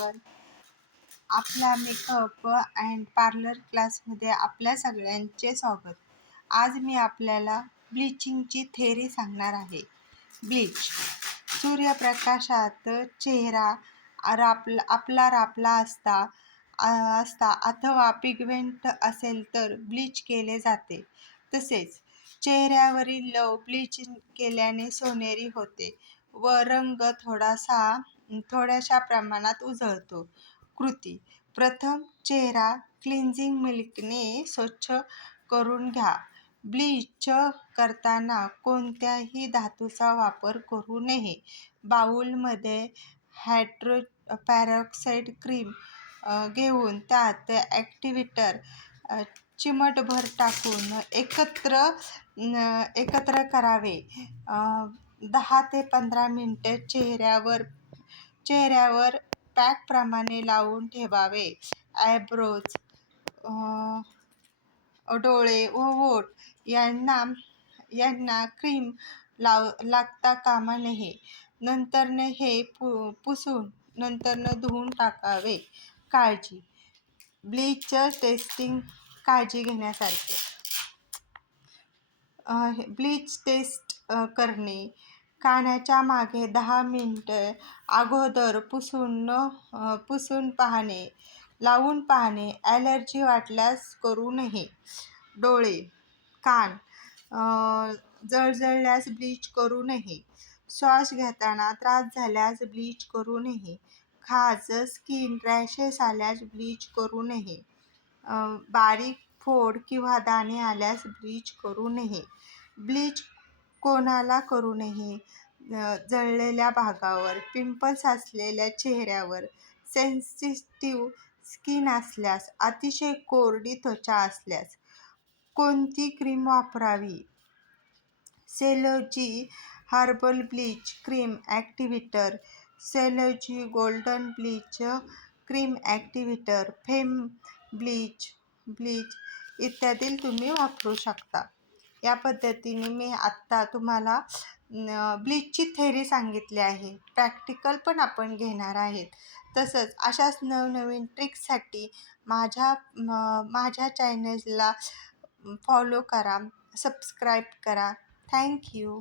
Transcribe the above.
वर आपल्या makeup and parlour क्लासमध्ये आपल्या सगळ्यांचे स्वागत. आज मी आपल्याला ब्लिचिंगची थेरी सांगणार आहे. ब्लीच सूर्यप्रकाशात चेहरा रापला आपला रापला असता असता अथवा पिगमेंट असेल तर ब्लीच केले जाते. तसेच चेहऱ्यावरील लव ब्लीचिंग केल्याने सोनेरी होते व रंग थोडासा थोड्याशा प्रमाणात उजळतो. कृती. प्रथम चेहरा क्लिन्झिंग मिल्कने स्वच्छ करून घ्या. ब्लीच करताना कोणत्याही धातूचा वापर करू नये. बाऊलमध्ये हायड्रो पॅरॉक्साईड क्रीम घेऊन त्यात ॲक्टिव्हेटर चिमटभर टाकून एकत्र एकत्र करावे. दहा ते पंधरा मिनटं चेहऱ्यावर चेहऱ्यावर पॅकप्रमाणे लावून ठेवावे. आयब्रोज डोळे व ओठ यांना यांना क्रीम लाव लागता कामा नये. नंतरने हे पु पुसून नंतरनं धुवून टाकावे. काळजी. ब्लीच टेस्टिंग काळजी घेण्यासारखे. ब्लीच टेस्ट करणे कानाच्या मागे दहा मिनटं अगोदर पुसून पुसून पाहणे लावून पाहणे ॲलर्जी वाटल्यास करू नये. डोळे कान जळजळल्यास ब्लीच करू नये. श्वास घेताना त्रास झाल्यास ब्लीच करू नये. खाज स्किन रॅशेस आल्यास ब्लीच करू नये. बारीक फोड किंवा दाणे आल्यास ब्लीच करू नये. ब्लीच कोणाला करू नये. जळलेल्या भागावर पिंपल्स असलेल्या चेहऱ्यावर सेन्सिटिव्ह स्किन असल्यास अतिशय कोरडी त्वचा असल्यास कोणती क्रीम वापरावी? सेलोजी herbal bleach cream activator सेलोजी golden bleach cream activator Fem bleach bleach इत्यादी तुम्ही वापरू शकता. या पद्धतीने मी आत्ता तुम्हाला ब्लीचची थेरी सांगितली आहे. प्रॅक्टिकल पण आपण घेणार आहेत. तसंच अशाच नवनवीन ट्रिक्ससाठी माझ्या माझ्या चॅनलला फॉलो करा सबस्क्राईब करा. थँक्यू